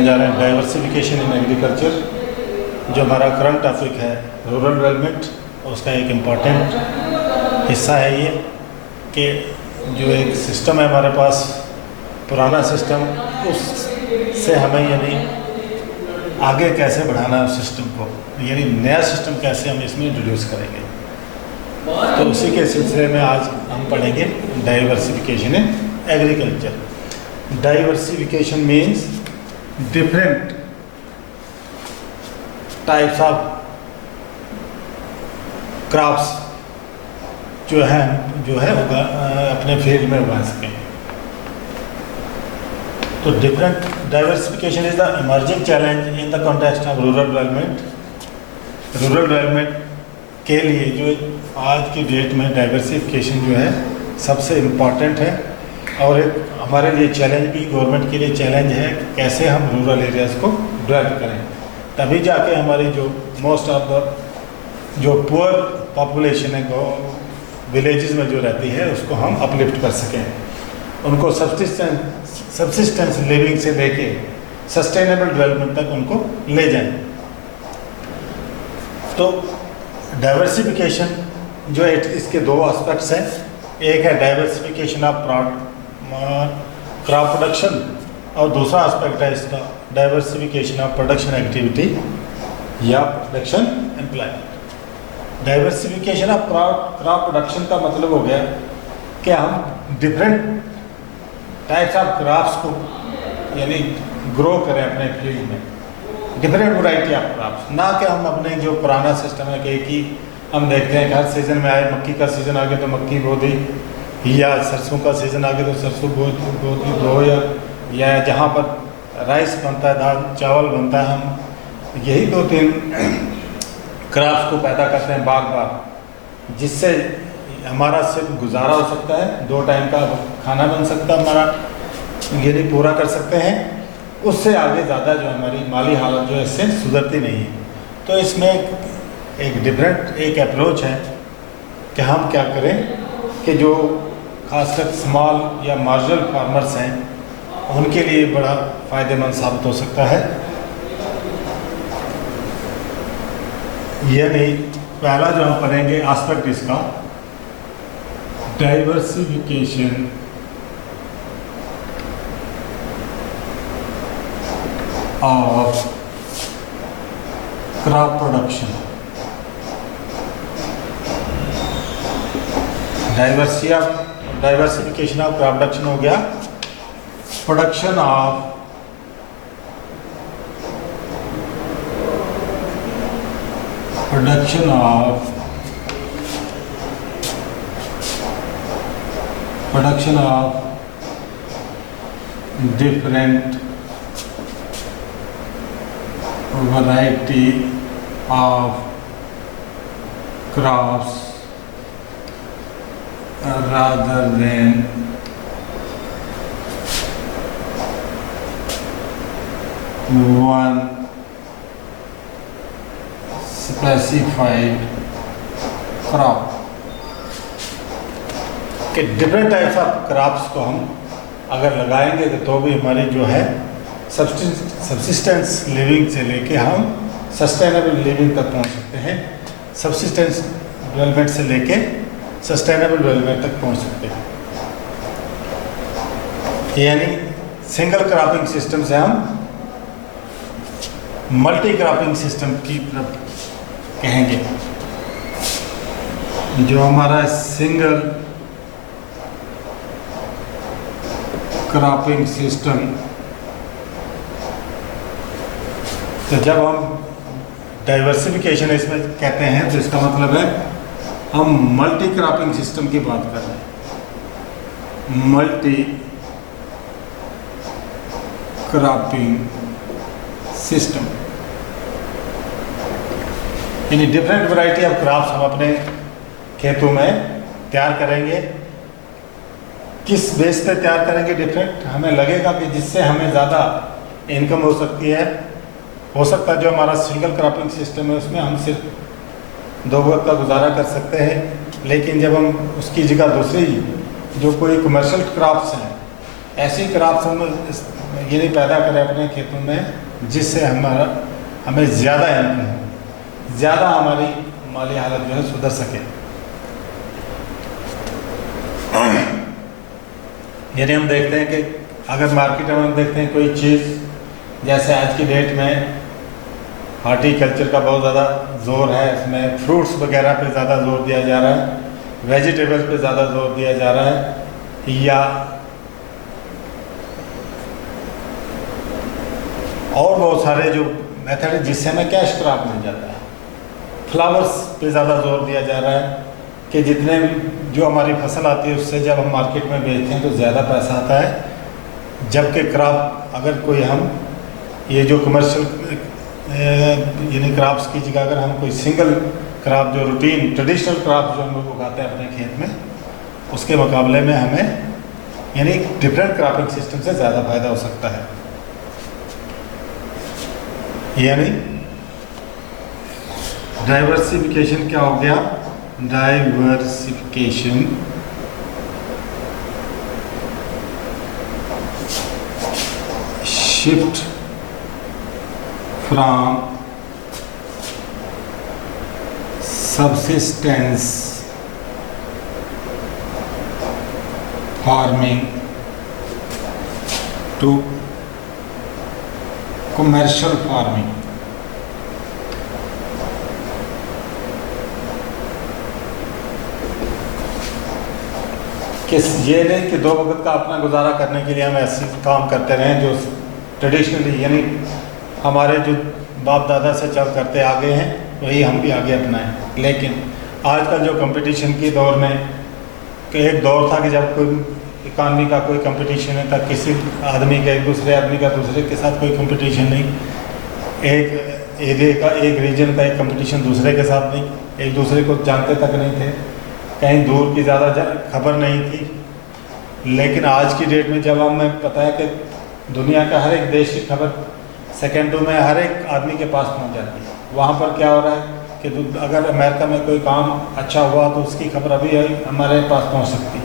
जा रहे हैं डाइवर्सिफिकेशन इन एग्रीकल्चर। जो हमारा करंट टॉपिक है रूरल डेवलपमेंट, उसका एक इम्पॉर्टेंट हिस्सा है ये कि जो एक सिस्टम है हमारे पास पुराना सिस्टम, उससे हमें यानी आगे कैसे बढ़ाना है उस सिस्टम को, यानी नया सिस्टम कैसे हम इसमें इंट्रोड्यूस करेंगे। तो उसी के सिलसिले में आज हम पढ़ेंगे diversification in agriculture. Diversification means different types of crops जो है अपने फील्ड में उगा सकें। तो different diversification is the emerging challenge in the context of rural development. Rural development के लिए जो आज की डेट में डाइवर्सिफिकेशन जो है सबसे इम्पॉर्टेंट है और एक हमारे लिए चैलेंज भी, गवर्नमेंट के लिए चैलेंज है कैसे हम रूरल एरियाज़ को डेवलप करें, तभी जाके हमारी जो मोस्ट ऑफ द जो पुअर पॉपुलेशन है विलेजेस में जो रहती है उसको हम अपलिफ्ट कर सकें, उनको सब्सिस्टेंस लिविंग से लेके सस्टेनेबल डेवलपमेंट तक उनको ले जाएं। तो डाइवर्सिफिकेशन जो है इसके दो एस्पेक्ट्स हैं। एक है डाइवर्सिफिकेशन ऑफ क्रॉप प्रोडक्शन और दूसरा एस्पेक्ट है इसका डाइवर्सिफिकेशन ऑफ प्रोडक्शन एक्टिविटी या production employment. Diversification of crop production का मतलब हो गया कि हम डिफरेंट टाइप्स ऑफ क्रॉप्स को यानी ग्रो करें अपने फील्ड में, डिफरेंट वैरायटी ऑफ क्रॉप्स, ना कि हम अपने जो पुराना सिस्टम है कि हम देखते हैं कि हर सीज़न में आए, मक्की का सीज़न आ गया तो मक्की बो दी, या सरसों का सीज़न आ गया तो सरसों बो या जहाँ पर राइस बनता है, दाल चावल बनता है, हम यही दो तीन क्रॉप्स को पैदा करते हैं बाग, जिससे हमारा सिर्फ गुजारा हो सकता है, 2 टाइम का खाना बन सकता है हमारा, ये नहीं पूरा कर सकते हैं। उससे आगे ज़्यादा जो हमारी माली हालत जो है इससे सुधरती नहीं है। तो इसमें एक डिफरेंट एक अप्रोच है कि हम क्या करें कि जो खासकर स्मॉल या मार्जिनल फार्मर्स हैं उनके लिए बड़ा फ़ायदेमंद साबित हो सकता है। यानी पहला जो हम पढ़ेंगे एस्पेक्ट इसका diversification of crop production. Diversification of crop production हो गया, production of different variety of crops rather than one specified crop। कि डिफरेंट टाइप्स ऑफ क्रॉप्स को हम अगर लगाएंगे तो भी हमारी जो है सब्सिस्टेंस लिविंग से लेके हम सस्टेनेबल लिविंग तक पहुंच सकते हैं, सब्सिस्टेंस डेवलपमेंट से लेके सस्टेनेबल डेवलपमेंट तक पहुंच सकते हैं। यानी सिंगल क्रॉपिंग सिस्टम से हम मल्टी क्रॉपिंग सिस्टम की तरफ कहेंगे। जो हमारा सिंगल क्रॉपिंग सिस्टम, तो जब हम डाइवर्सिफिकेशन इसमें कहते हैं तो इसका मतलब है हम मल्टी क्रॉपिंग सिस्टम की बात कर रहे हैं। मल्टी क्रॉपिंग सिस्टम यानी डिफरेंट वैरायटी ऑफ क्रॉप्स हम अपने खेतों में तैयार करेंगे। किस बेस पे तैयार करेंगे डिफरेंट, हमें लगेगा कि जिससे हमें ज़्यादा इनकम हो सकती है। हो सकता है जो हमारा सिंगल क्रॉपिंग सिस्टम है उसमें हम सिर्फ 2 वक्त का गुजारा कर सकते हैं, लेकिन जब हम उसकी जगह दूसरी जो कोई कमर्शियल क्रॉप्स हैं, ऐसी क्रॉप्स हम ये नहीं पैदा करें अपने खेतों में जिससे हमें ज़्यादा इनकम हो, ज़्यादा हमारी माली हालत जो है सुधर सके। यानी हम देखते हैं कि अगर मार्केट में हम देखते हैं कोई चीज़, जैसे आज की डेट में हार्टिकल्चर का बहुत ज़्यादा जोर है, इसमें फ्रूट्स वगैरह पे ज़्यादा जोर दिया जा रहा है, वेजिटेबल्स पे ज़्यादा जोर दिया जा रहा है, या और बहुत सारे जो मेथड है जिससे हमें कैश क्रॉप मिल जाता है। फ्लावर्स पे ज़्यादा जोर दिया जा रहा है कि जितने जो हमारी फसल आती है उससे जब हम मार्केट में बेचते हैं तो ज़्यादा पैसा आता है, जबकि क्रॉप अगर कोई हम ये जो कमर्शियल यानी क्रॉप्स की जगह अगर हम कोई सिंगल क्रॉप जो रूटीन ट्रेडिशनल क्रॉप जो हम लोग उगाते हैं अपने खेत में, उसके मुकाबले में हमें यानी डिफरेंट क्रॉपिंग सिस्टम से ज़्यादा फायदा हो सकता है। यानी डाइवर्सिफिकेशन क्या हो गया? Diversification shift from subsistence farming to commercial farming। कि ये नहीं कि दो वक्त का अपना गुजारा करने के लिए हम ऐसे काम करते रहें जो ट्रेडिशनली यानी हमारे जो बाप दादा से चल करते आगे हैं वही हम भी आगे अपनाएं। लेकिन आजकल जो कंपटीशन की दौर में कि एक दौर था कि जब कोई इकानमी का कोई कंपटीशन है तब किसी आदमी का एक दूसरे आदमी का दूसरे के साथ कोई कंपटीशन नहीं, एक एरिया का एक रीजन का एक कंपटीशन दूसरे के साथ नहीं, एक दूसरे को जानते तक नहीं थे, कहीं दूर की ज़्यादा खबर नहीं थी। लेकिन आज की डेट में जब हमें पता है कि दुनिया का हर एक देश की खबर सेकेंडों में हर एक आदमी के पास पहुंच जाती है। वहाँ पर क्या हो रहा है कि अगर अमेरिका में कोई काम अच्छा हुआ तो उसकी खबर अभी हमारे पास पहुँच सकती है।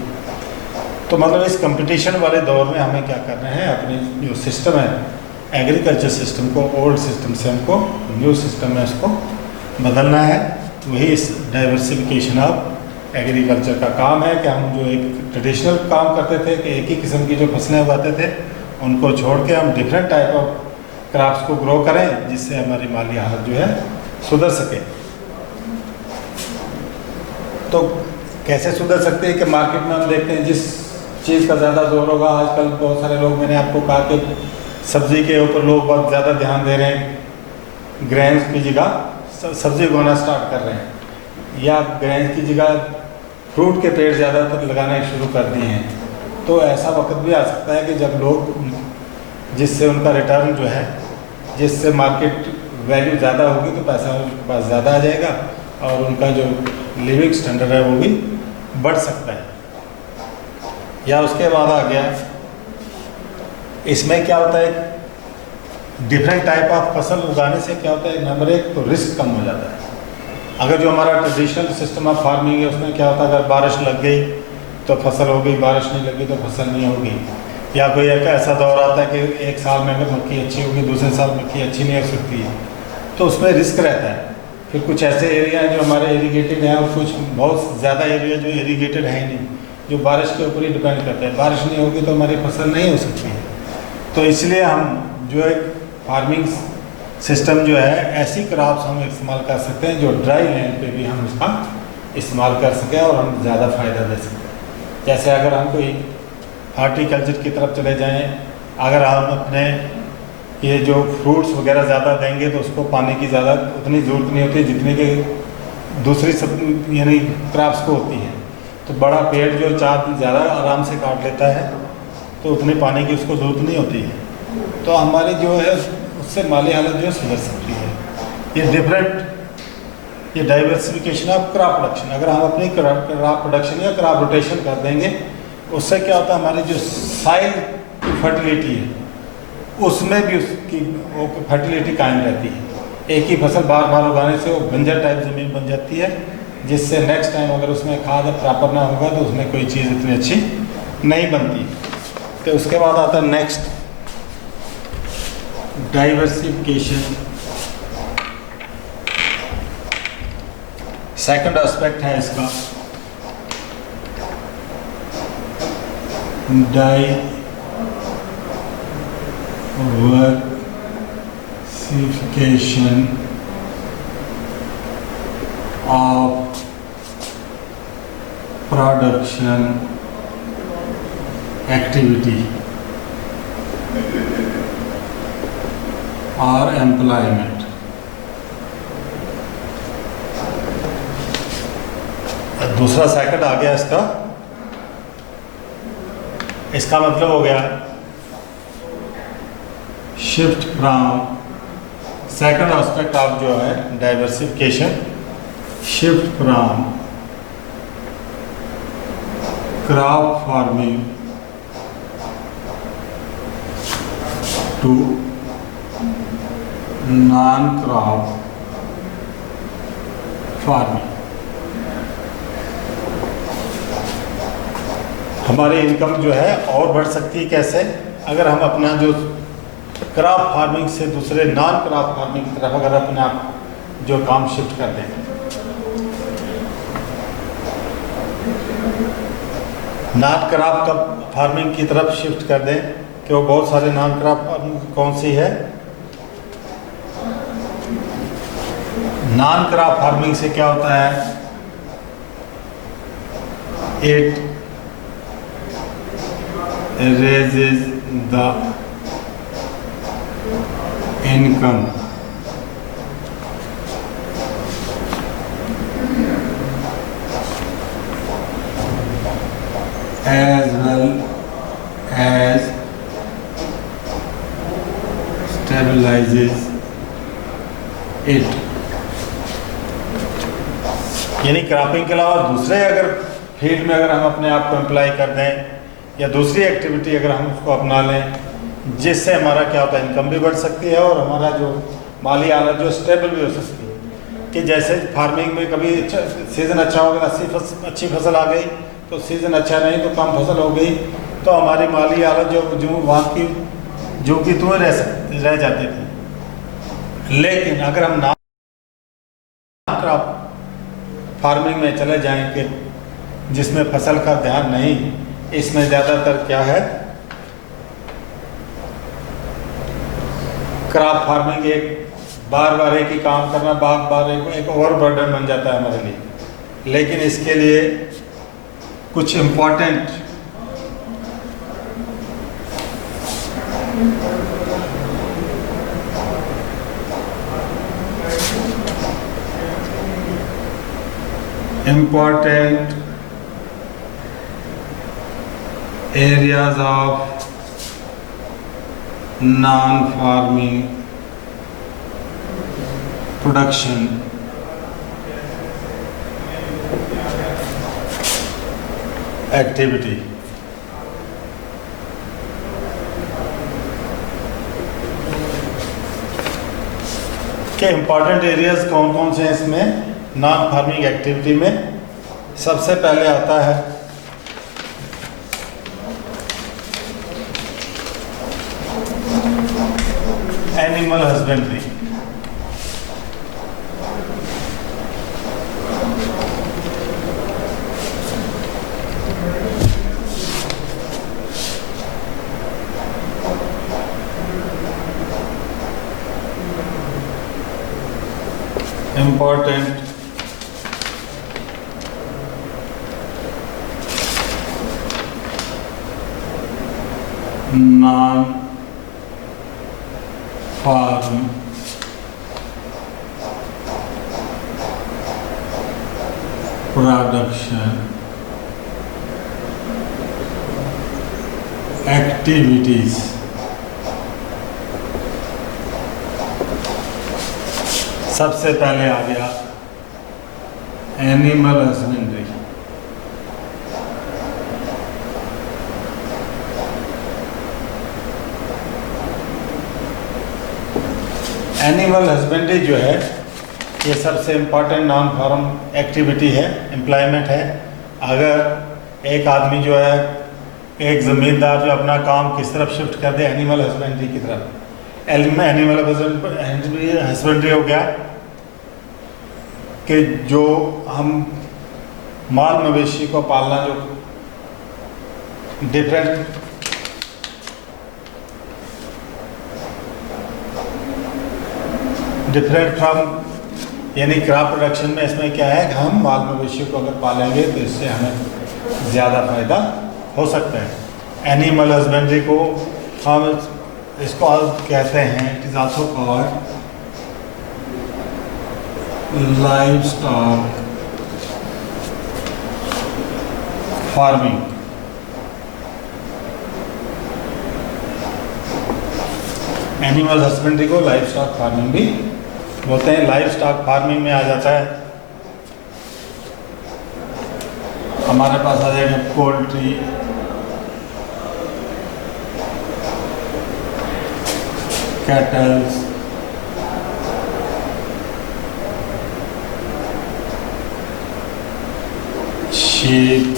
तो मतलब इस कंपटीशन वाले दौर में हमें क्या करना है, अपनी जो सिस्टम है एग्रीकल्चर सिस्टम को ओल्ड सिस्टम से हमको न्यू सिस्टम में उसको बदलना है। वही इस डाइवर्सिफिकेशन ऑफ एग्रीकल्चर का काम है कि हम जो एक ट्रेडिशनल काम करते थे कि एक ही किस्म की जो फसलें उगाते थे उनको छोड़ के हम डिफरेंट टाइप ऑफ क्रॉप्स को ग्रो करें जिससे हमारी माली हालत जो है सुधर सके। तो कैसे सुधर सकते हैं कि मार्केट में हम देखते हैं जिस चीज़ का ज़्यादा जोर होगा, आजकल बहुत सारे लोग, मैंने आपको कहा कि सब्ज़ी के ऊपर लोग बहुत ज़्यादा ध्यान दे रहे हैं, ग्रेन्स की जगह सब्ज़ी उगाना स्टार्ट कर रहे हैं, या ग्रेन्स की जगह फ्रूट के पेड़ ज़्यादातर लगाने शुरू कर दिए हैं। तो ऐसा वक्त भी आ सकता है कि जब लोग जिससे उनका रिटर्न जो है, जिससे मार्केट वैल्यू ज़्यादा होगी तो पैसा उनके पास ज़्यादा आ जाएगा और उनका जो लिविंग स्टैंडर्ड है वो भी बढ़ सकता है। या उसके बाद आ गया, इसमें क्या होता है, डिफरेंट टाइप ऑफ फसल उगाने से क्या होता है, नंबर एक तो रिस्क कम हो जाता है। अगर जो हमारा ट्रेडिशनल सिस्टम ऑफ फार्मिंग है उसमें क्या होता है, अगर बारिश लग गई तो फसल हो गई, बारिश नहीं लगी तो फसल नहीं होगी। या कोई ऐसा दौर आता है कि एक साल में अगर मक्की अच्छी होगी दूसरे साल मक्की अच्छी नहीं हो सकती है, तो उसमें रिस्क रहता है। फिर कुछ ऐसे एरिया हैं जो हमारे इरीगेटेड हैं और कुछ बहुत ज़्यादा एरिया जो इरीगेटेड है नहीं, जो बारिश के ऊपर ही डिपेंड करते हैं। बारिश नहीं होगी तो हमारी फसल नहीं हो सकती है। तो इसलिए हम जो एक फार्मिंग सिस्टम जो है, ऐसी क्रॉप्स हम इस्तेमाल कर सकते हैं जो ड्राई लैंड पे भी हम उसका इस्तेमाल कर सकें और हम ज़्यादा फ़ायदा दे सकें। जैसे अगर हम कोई हार्टिकल्चर की तरफ चले जाएं, अगर हम अपने ये जो फ्रूट्स वगैरह ज़्यादा देंगे तो उसको पानी की ज़्यादा उतनी ज़रूरत नहीं होती जितनी कि दूसरी सब यानी क्रॉप्स को होती है। तो बड़ा पेड़ जो चार ज़्यादा आराम से काट लेता है तो उतनी पानी की उसको ज़रूरत नहीं होती है। तो हमारी जो है उससे माली हालत जो है सुधर सकती है। ये डिफरेंट, ये डाइवर्सिफिकेशन ऑफ क्रॉप प्रोडक्शन, अगर हम अपनी क्रॉप प्रोडक्शन या क्रॉप रोटेशन कर देंगे उससे क्या होता है, हमारी जो साइल की फर्टिलिटी है उसमें भी उसकी फर्टिलिटी कायम रहती है। एक ही फसल बार बार उगाने से वो बंजर टाइप ज़मीन बन जाती है, जिससे नेक्स्ट टाइम अगर उसमें खाद प्रॉपर ना होगा तो उसमें कोई चीज़ इतनी अच्छी नहीं बनती। तो उसके बाद आता है नेक्स्ट डाइवर्सिफिकेशन, सेकंड एस्पेक्ट है इसका डाइवर्सिफिकेशन ऑफ प्रोडक्शन एक्टिविटी और एम्प्लॉयमेंट। दूसरा सेकंड आ गया इसका, इसका मतलब हो गया shift from, second aspect of जो है diversification, shift from crop farming to non crop farming. हमारी इनकम जो है और बढ़ सकती है कैसे, अगर हम अपना जो क्रॉप फार्मिंग से दूसरे नॉन क्रॉप फार्मिंग की तरफ अगर अपने आप जो काम शिफ्ट कर दें। नॉन क्रॉप फार्मिंग की तरफ शिफ्ट कर दें कि वो बहुत सारे नॉन क्रॉप फार्मिंग कौन सी है। नॉन क्रॉप फार्मिंग से क्या होता है, it raises the income as well as stabilizes it। यानी क्रॉपिंग के अलावा दूसरे अगर फील्ड में अगर हम अपने आप को एम्प्लॉय कर दें या दूसरी एक्टिविटी अगर हम उसको अपना लें, जिससे हमारा क्या होता है इनकम भी बढ़ सकती है और हमारा जो माली हालत जो स्टेबल भी हो सकती है। कि जैसे फार्मिंग में कभी सीज़न अच्छा हो गया, अच्छी फसल आ गई, तो सीज़न अच्छा नहीं तो कम फसल हो गई, तो हमारी माली हालत जो वहाँ की जो कि तो रह जाती थी। लेकिन अगर हम ना क्रॉप फार्मिंग में चले जाएंगे जिसमें फसल का ध्यान नहीं, इसमें ज़्यादातर क्या है क्रॉप फार्मिंग एक बार एक ही काम करना, बार एक ओवर बर्डन बन जाता है हमारे लिए। लेकिन इसके लिए कुछ important areas of non-farming production activity। के इम्पॉर्टेंट एरियाज कौन कौन से हैं इसमें नॉन फार्मिंग एक्टिविटी में। सबसे पहले आता है animal husbandry. important non-farm production activities। सबसे पहले आ गया एनिमल हस्बेंड्री। एनिमल हस्बेंड्री जो है ये सबसे इम्पॉर्टेंट नॉन फार्म एक्टिविटी है, एम्प्लॉयमेंट है। अगर एक आदमी जो है, एक ज़मींदार जो अपना काम किस तरफ शिफ्ट कर दे, एनिमल हस्बेंड्री की तरफ। एनिमल हस्बेंड्री हो गया कि जो हम माल मवेशी को पालना, जो डिफरेंट फ्रॉम यानी क्रॉप प्रोडक्शन में इसमें क्या है कि हम माल मवेशी को अगर पालेंगे तो इससे हमें ज़्यादा फायदा हो सकता है। एनिमल हस्बेंड्री को हम इसको कहते हैं, it is also called live stock farming. Animal husbandry को लाइव स्टॉक फार्मिंग भी बोलते हैं। लाइव स्टॉक फार्मिंग में आ जाता है, हमारे पास आ जाएगा पोल्ट्री, कैटल्स, शीप,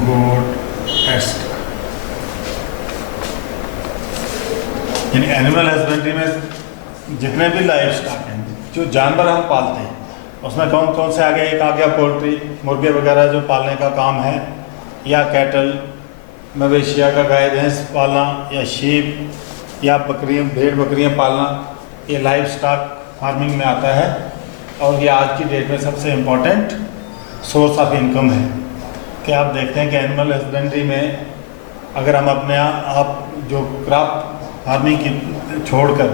गोट, एट्सेट्रा। यानी एनिमल हस्बेंड्री में जितने भी लाइव स्टॉक हैं, जो जानवर हम पालते हैं, उसमें कौन कौन से आ गए? एक आ गया पोल्ट्री, मुर्गे वगैरह जो पालने का काम है, या कैटल, मवेशिया का गाय भैंस पालना, या शीप या बकरियां, भेड़ बकरियां पालना, ये लाइव स्टॉक फार्मिंग में आता है। और ये आज की डेट में सबसे इम्पोर्टेंट सोर्स ऑफ इनकम है कि आप देखते हैं कि एनिमल हस्बेंड्री में अगर हम अपने आप जो क्रॉप फार्मिंग की छोड़कर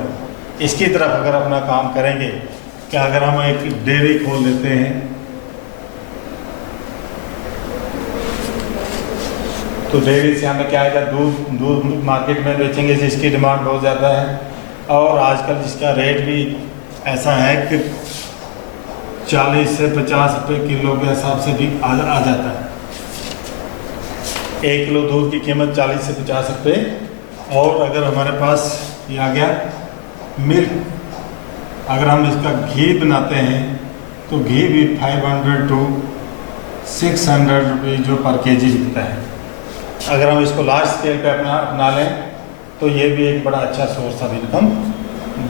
इसकी तरफ अगर अपना काम करेंगे, कि अगर हम एक डेयरी खोल लेते हैं तो डेयरी से हमें क्या आएगा? दूध मार्केट में बेचेंगे जिसकी डिमांड बहुत ज़्यादा है, और आजकल जिसका रेट भी ऐसा है कि 40 से 50 रुपये किलो के हिसाब से भी आ जाता है। 1 किलो दूध की कीमत 40 से 50 रुपये। और अगर हमारे पास ये आ गया मिल्क, अगर हम इसका घी बनाते हैं तो घी भी 500 to 600 रुपये जो पर केजी बिकता है। अगर हम इसको लार्ज स्केल पे अपना लें तो ये भी एक बड़ा अच्छा सोर्स ऑफ इनकम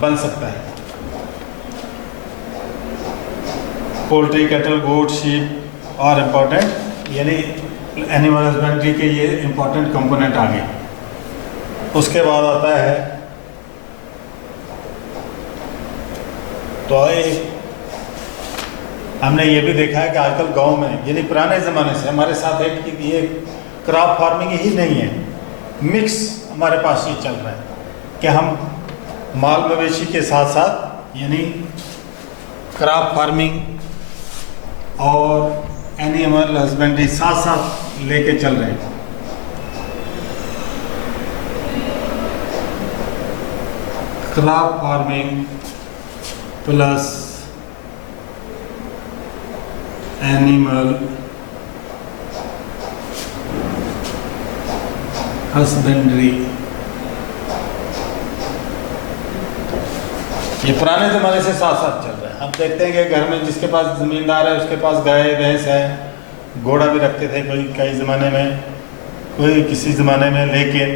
बन सकता है। पोल्ट्री, कैटल, गोट, शीप और इम्पोर्टेंट, यानी एनिमल हस्बेंड्री के ये इम्पोर्टेंट कंपोनेंट आ गए। उसके बाद आता है तो हमने ये भी देखा है कि आजकल गांव में, यानी पुराने ज़माने से हमारे साथ है कि ये क्रॉप फार्मिंग ही नहीं है, मिक्स हमारे पास ये चल रहा है कि हम माल मवेशी के साथ साथ यानी क्रॉप फार्मिंग और एनिमल हस्बेंड्री साथ साथ लेके चल रहे हैं। Crop farming plus animal husbandry, ये पुराने ज़माने से साथ साथ चल रहा है। हम देखते हैं कि घर में जिसके पास ज़मींदार है उसके पास गाय भैंस है, घोड़ा भी रखते थे कोई कई ज़माने में, कोई किसी ज़माने में, लेकिन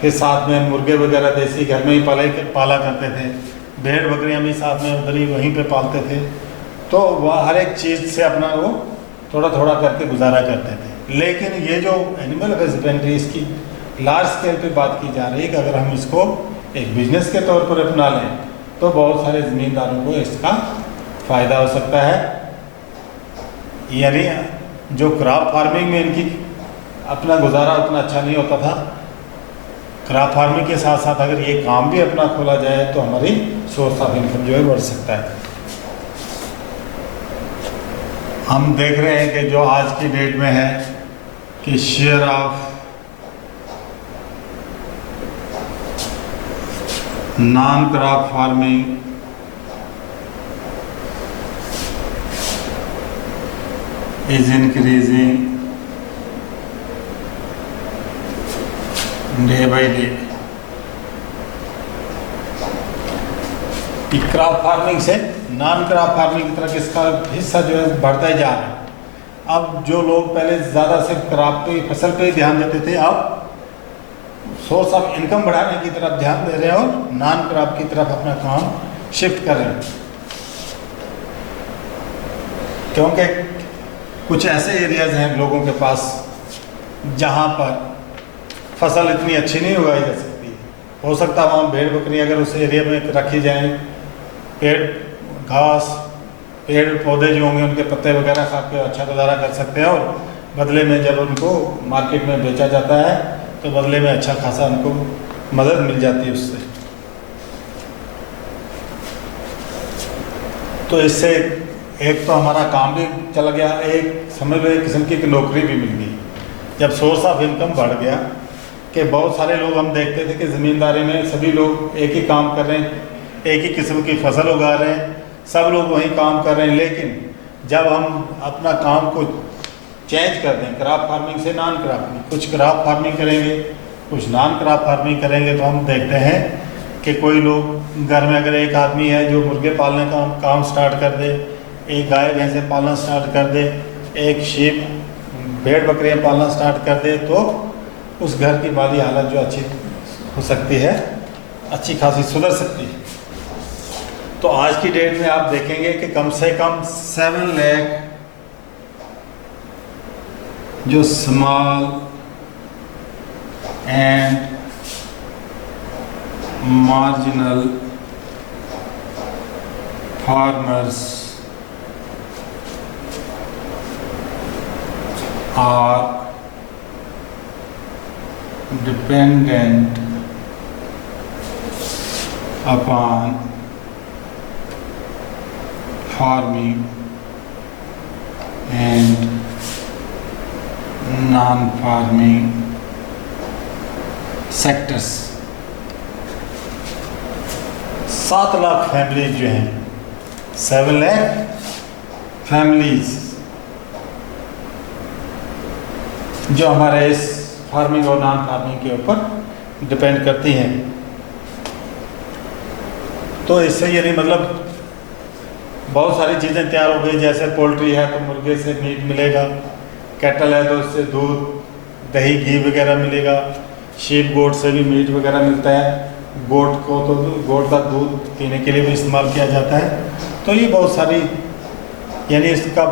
फिर साथ में मुर्गे वगैरह देसी घर में ही पाला करते थे, भेड़ बकरियां भी साथ में उधर ही वहीं पे पालते थे। तो वह हर एक चीज़ से अपना वो थोड़ा थोड़ा करके गुजारा करते थे। लेकिन ये जो एनिमल हस्बेंड्री, इसकी लार्ज स्केल पे बात की जा रही है कि अगर हम इसको एक बिजनेस के तौर पर अपना लें तो बहुत सारे ज़मींदारों को इसका फ़ायदा हो सकता है। यानी जो क्रॉप फार्मिंग में इनकी अपना गुजारा उतना अच्छा नहीं होता था, क्रॉप फार्मिंग के साथ साथ अगर ये काम भी अपना खोला जाए तो हमारी सोर्स ऑफ इनकम जो है बढ़ सकता है। हम देख रहे हैं कि जो आज की डेट में है कि share of non crop farming is increasing day by day. Crop farming से नॉन क्रॉप फार्मिंग की तरफ इसका हिस्सा जो है बढ़ता ही जा रहा है। अब जो लोग पहले ज़्यादा सिर्फ क्रॉप पे, फसल पे ही ध्यान देते थे, अब सोर्स ऑफ इनकम बढ़ाने की तरफ ध्यान दे रहे हैं और नॉन क्रॉप की तरफ अपना काम शिफ्ट कर रहे हैं। क्योंकि कुछ ऐसे एरियाज हैं लोगों के पास जहाँ पर फसल इतनी अच्छी नहीं उगाई जा सकती। हो सकता है वहाँ भेड़ बकरी अगर उस एरिया में रखी जाए, पेड़ घास पेड़ पौधे जो होंगे उनके पत्ते वगैरह खा के अच्छा गुजारा कर सकते हैं, और बदले में जब उनको मार्केट में बेचा जाता है तो बदले में अच्छा खासा उनको मदद मिल जाती है उससे। तो इससे एक तो हमारा काम भी चला गया, एक समझ लो एक किस्म की नौकरी भी मिल गई। जब सोर्स ऑफ इनकम बढ़ गया कि बहुत सारे लोग हम देखते थे कि ज़मींदारी में सभी लोग एक ही काम कर रहे हैं, एक ही किस्म की फसल उगा रहे हैं, सब लोग वही काम कर रहे हैं। लेकिन जब हम अपना काम को चेंज कर दें, क्रॉप फार्मिंग से नॉन क्रॉप, कुछ क्रॉप फार्मिंग करेंगे कुछ नॉन क्रॉप फार्मिंग करेंगे, तो हम देखते हैं कि कोई लोग घर में अगर एक आदमी है जो मुर्गे पालने का काम स्टार्ट कर दे, एक गाय भैंसे पालना स्टार्ट कर दे, एक शीप भेड़ बकरियाँ पालना स्टार्ट कर दे, तो उस घर की माली हालत जो अच्छी हो सकती है, अच्छी खासी सुधर सकती है। तो आज की डेट में आप देखेंगे कि कम से कम 7 लाख जो small and marginal farmers are dependent upon farming and non-farming sectors। 7 lakh families जो हैं, 7 लाख फैमिलीज जो हमारे इस फार्मिंग और नॉन फार्मिंग के ऊपर डिपेंड करती हैं। तो इससे ये नहीं मतलब बहुत सारी चीज़ें तैयार हो गई, जैसे पोल्ट्री है तो मुर्गे से मीट मिलेगा, कैटल है तो उससे दूध दही घी वगैरह मिलेगा, शीप गोट से भी मीट वगैरह मिलता है, गोट को तो गोट का दूध पीने के लिए भी इस्तेमाल किया जाता है। तो ये बहुत सारी यानी इसका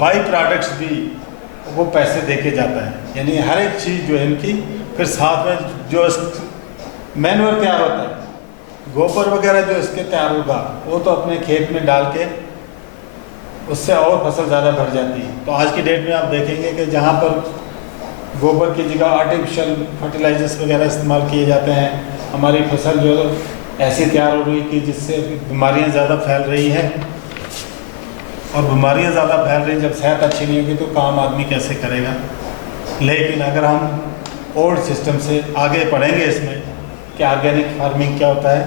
बाई प्रोडक्ट्स भी वो पैसे देके जाता है, यानी हर एक चीज़ जो है इनकी। फिर साथ में जो मैन्योर तैयार होता है, गोबर वगैरह जो इसके तैयार होगा, वो तो अपने खेत में डाल के उससे और फसल ज़्यादा बढ़ जाती है। तो आज की डेट में आप देखेंगे कि जहाँ पर गोबर की जगह आर्टिफिशियल फर्टिलाइजर्स वगैरह इस्तेमाल किए जाते हैं, हमारी फसल जो ऐसी तैयार हो रही कि जिससे बीमारियाँ ज़्यादा फैल रही हैं, और बीमारियां ज़्यादा फैल रही, जब सेहत अच्छी नहीं होगी तो काम आदमी कैसे करेगा। लेकिन अगर हम ओल्ड सिस्टम से आगे पढ़ेंगे इसमें कि ऑर्गेनिक फार्मिंग क्या होता है,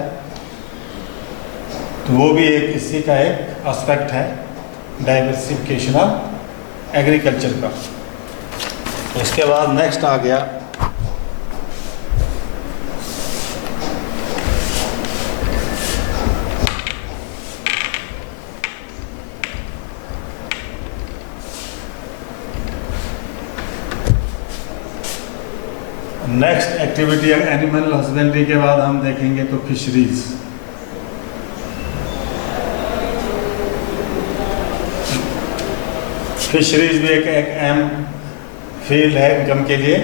तो वो भी एक इसी का एक एस्पेक्ट है डाइवर्सिफिकेशन ऑफ एग्रीकल्चर का। उसके बाद नेक्स्ट आ गया नेक्स्ट एक्टिविटी एनिमल हस्बेंड्री के बाद हम देखेंगे तो फिशरीज। फिशरीज भी एक अहम फील्ड है इनकम के लिए,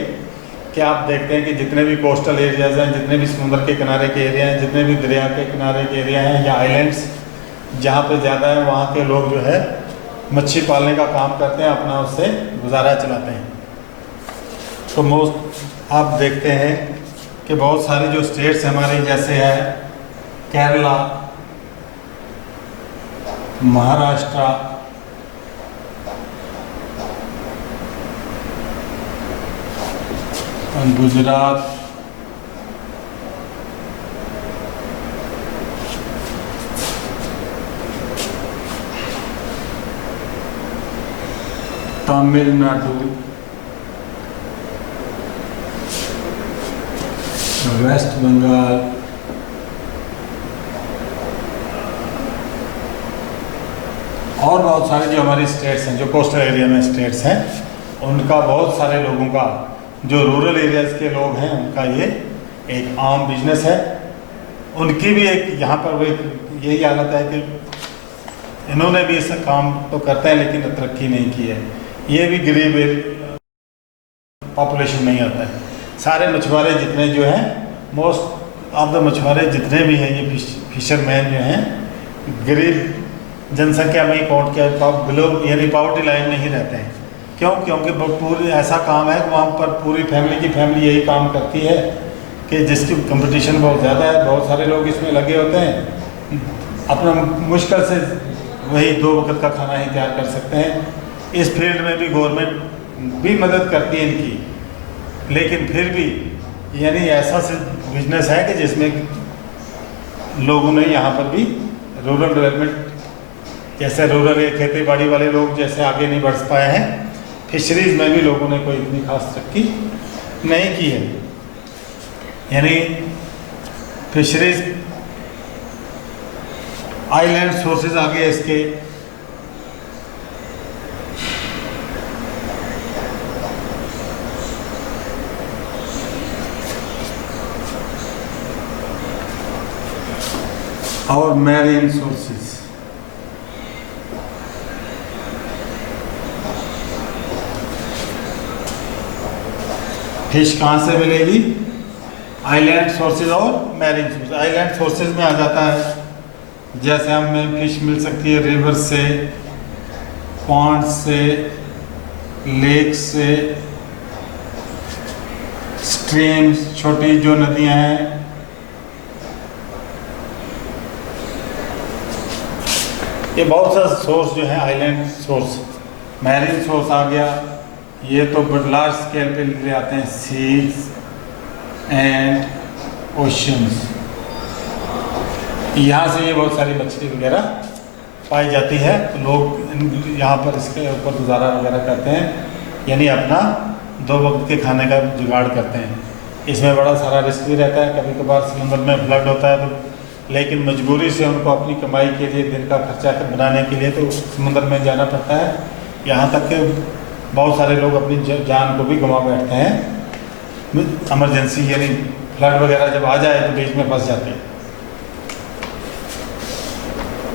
कि आप देखते हैं कि जितने भी कोस्टल एरियाज हैं, जितने भी समुद्र के किनारे के एरिया हैं, जितने भी दरिया के किनारे के एरिया हैं या आइलैंड्स जहाँ पे ज़्यादा है, वहाँ के लोग जो है मच्छी पालने का काम करते हैं, अपना उससे गुजारा चलाते हैं। तो मोस्ट आप देखते हैं कि बहुत सारी जो स्टेट्स हमारे जैसे है केरला, महाराष्ट्र, गुजरात, तमिलनाडु, वेस्ट बंगाल, और बहुत सारे जो हमारी स्टेट्स हैं, जो कोस्टल एरिया में स्टेट्स हैं, उनका बहुत सारे लोगों का जो रूरल एरियाज़ के लोग हैं उनका ये एक आम बिजनेस है। उनकी भी एक यहाँ पर वो यही हालत है कि इन्होंने भी ऐसा काम तो करते हैं लेकिन तरक्की नहीं की है। ये भी गरीब पॉपुलेशन नहीं आता है। सारे मछुआरे जितने जो हैं, मोस्ट ऑफ द मछुआरे जितने भी हैं, ये फिशरमैन जो हैं गरीब जनसंख्या में ही काउंट किया, बिलो यानी पॉवर्टी लाइन में ही रहते हैं। क्यों? क्योंकि पूरी ऐसा काम है कि वहाँ पर पूरी फैमिली की फैमिली यही काम करती है कि जिसकी कंपटीशन बहुत ज़्यादा है, बहुत सारे लोग इसमें लगे होते हैं, अपना मुश्किल से वही 2 वक्त का खाना ही तैयार कर सकते हैं। इस फील्ड में भी गवर्नमेंट भी मदद करती है इनकी, लेकिन फिर भी यानी ऐसा बिजनेस है कि जिसमें लोगों ने यहाँ पर भी रूरल डेवलपमेंट, जैसे रूरल खेती बाड़ी वाले लोग जैसे आगे नहीं बढ़ पाए हैं, फिशरीज़ में भी लोगों ने कोई इतनी खास तरक्की नहीं की है। यानी फिशरीज आइलैंड सोर्सेज आ गए इसके, और मैरीन सोर्सेज। फिश कहाँ से मिलेगी? आइलैंड सोर्सेज और मैरीन सोर्सेज। आइलैंड सोर्सेज में आ जाता है जैसे हमें फिश मिल सकती है रिवर से, पॉन्ड से, लेक से, स्ट्रीम्स छोटी जो नदियां हैं, ये बहुत सा सोर्स जो है आइलैंड सोर्स। मैरीन सोर्स आ गया, ये तो लार्ज स्केल पे ले आते हैं, सीज एंड ओशंस। यहाँ से ये बहुत सारी मछली वगैरह पाई जाती है, तो लोग यहाँ पर इसके ऊपर गुजारा वगैरह करते हैं, यानी अपना 2 वक्त के खाने का जुगाड़ करते हैं। इसमें बड़ा सारा रिस्क भी रहता है, कभी कभार समुद्र में फ्लड होता है तो, लेकिन मजबूरी से उनको अपनी कमाई के लिए, दिन का खर्चा बनाने के लिए तो समुद्र में जाना पड़ता है। यहाँ तक कि बहुत सारे लोग अपनी जान को भी गंवा बैठते हैं, इमरजेंसी यानी फ्लड वगैरह जब आ जाए तो बीच में फंस जाते हैं।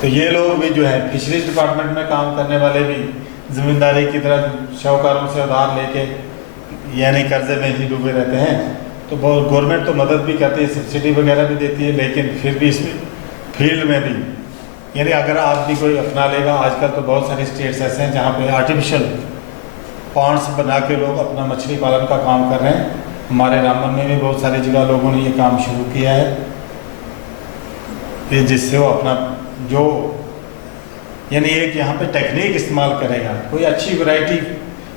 तो ये लोग भी जो है फिशरीज डिपार्टमेंट में काम करने वाले भी ज़िम्मेदारी की तरह शाहूकारों से उधार लेके यानी कर्जे में ही डूबे रहते हैं। तो बहुत गवर्नमेंट तो मदद भी करती है, सब्सिडी वगैरह भी देती है, लेकिन फिर भी इसमें फील्ड में भी यानी अगर आप भी कोई अपना लेगा, आजकल तो बहुत सारी स्टेट्स ऐसे हैं जहाँ पे आर्टिफिशियल पॉन्ड्स बना के लोग अपना मछली पालन का काम कर रहे हैं। हमारे रामबन में भी बहुत सारी जगह लोगों ने ये काम शुरू किया है कि जिससे वो अपना जो यानी एक यहाँ पे टेक्निक इस्तेमाल करेगा, कोई अच्छी वैरायटी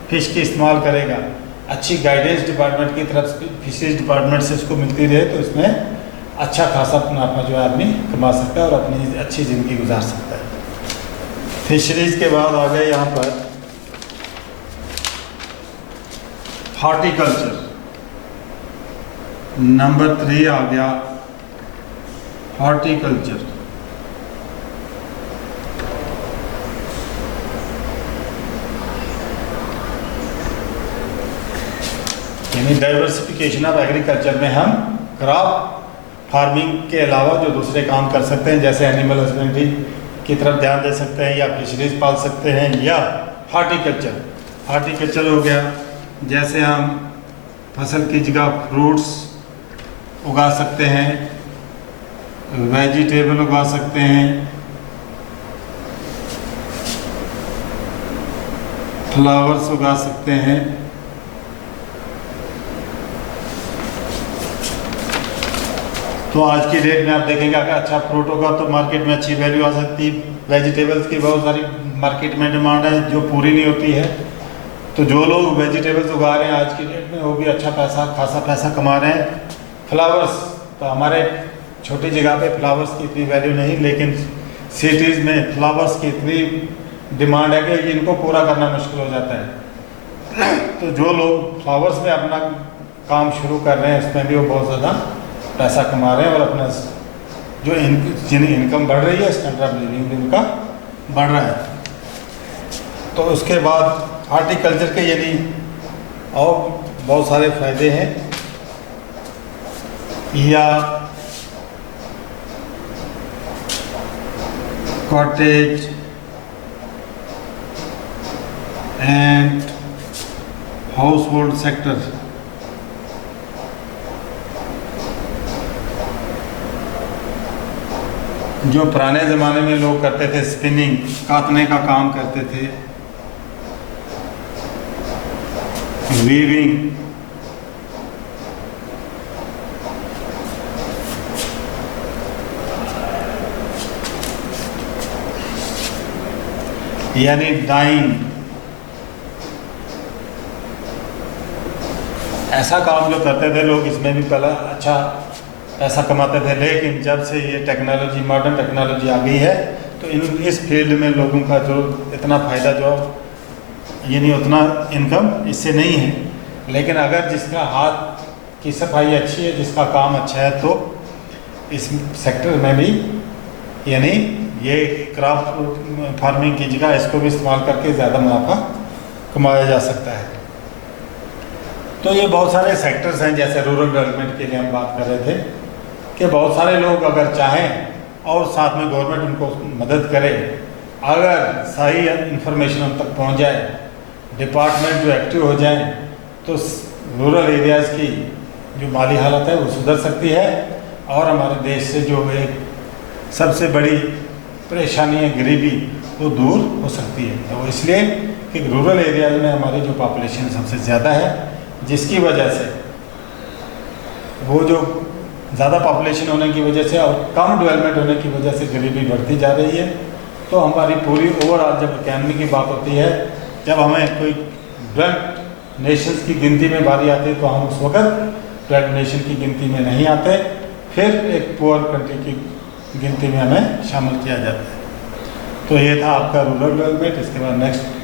फिश की इस्तेमाल करेगा, अच्छी गाइडेंस डिपार्टमेंट की तरफ से, फिशरीज डिपार्टमेंट से उसको मिलती रहे, तो इसमें अच्छा खासा मुनाफा जो आदमी कमा सकता है और अपनी अच्छी ज़िंदगी गुजार सकता है। फिशरीज के बाद आ गए यहाँ पर हॉर्टिकल्चर, नंबर 3 आ गया हॉर्टिकल्चर। यानी डाइवर्सिफिकेशन ऑफ एग्रीकल्चर में हम क्रॉप फार्मिंग के अलावा जो दूसरे काम कर सकते हैं, जैसे एनिमल हस्बेंड्री की तरफ ध्यान दे सकते हैं या फिशरीज पाल सकते हैं, या हार्टिकल्चर हो गया जैसे हम फसल की जगह फ्रूट्स उगा सकते हैं, वेजिटेबल उगा सकते हैं, फ्लावर्स उगा सकते हैं। तो आज की डेट में आप देखेंगे अगर अच्छा फ्रूट होगा तो मार्केट में अच्छी वैल्यू आ सकती है। वेजिटेबल्स की बहुत सारी मार्केट में डिमांड है जो पूरी नहीं होती है, तो जो लोग वेजिटेबल्स उगा रहे हैं आज की डेट में वो भी अच्छा खासा पैसा कमा रहे हैं। फ्लावर्स तो हमारे छोटी जगह पे फ्लावर्स की इतनी वैल्यू नहीं, लेकिन सिटीज़ में फ्लावर्स की इतनी डिमांड है कि इनको पूरा करना मुश्किल हो जाता है। तो जो लोग फ्लावर्स में अपना काम शुरू कर रहे हैं उसमें भी वो बहुत ज़्यादा पैसा कमा रहे हैं और अपना जो जिन्हें इनकम बढ़ रही है, स्टैंडर्ड ऑफ लिविंग भी उनका बढ़ रहा है। तो उसके बाद हॉर्टिकल्चर के यानी और बहुत सारे फायदे हैं। या cottage and house hold sector, जो पुराने ज़माने में लोग करते थे, स्पिनिंग, काटने का काम करते थे, वीविंग, यानी डाइंग, ऐसा काम जो करते थे लोग, इसमें भी पहले अच्छा पैसा कमाते थे। लेकिन जब से ये टेक्नोलॉजी, मॉडर्न टेक्नोलॉजी आ गई है, तो इस फील्ड में लोगों का जो इतना फ़ायदा, जो यानी उतना इनकम इससे नहीं है। लेकिन अगर जिसका हाथ की सफाई अच्छी है, जिसका काम अच्छा है, तो इस सेक्टर में भी यानी ये क्रॉप फार्मिंग की जगह इसको भी इस्तेमाल करके ज़्यादा मुनाफा कमाया जा सकता है। तो ये बहुत सारे सेक्टर्स हैं। जैसे रूरल डेवलपमेंट के लिए हम बात कर रहे थे कि बहुत सारे लोग अगर चाहें और साथ में गवर्नमेंट उनको मदद करे, अगर सही इंफॉर्मेशन उन तक पहुंच जाए, डिपार्टमेंट जो एक्टिव हो जाए, तो रूरल एरियाज़ की जो माली हालत है वो सुधर सकती है और हमारे देश से जो एक सबसे बड़ी परेशानी है, गरीबी, वो दूर हो सकती है। तो इसलिए कि रूरल एरियाज में हमारी जो पॉपुलेशन सबसे ज़्यादा है, जिसकी वजह से वो जो ज़्यादा पॉपुलेशन होने की वजह से और कम डेवलपमेंट होने की वजह से गरीबी बढ़ती जा रही है। तो हमारी पूरी ओवरऑल जब इकॉनमी की बात होती है, जब हमें कोई डेवलप्ड नेशंस की गिनती में बारी आती है, तो हम उस वक्त डेवलप्ड नेशन की गिनती में नहीं आते, फिर एक पुअर कंट्री की गिनती में हमें शामिल किया जाता है। तो ये था आपका रूरल डेवलपमेंट। इसके बाद नेक्स्ट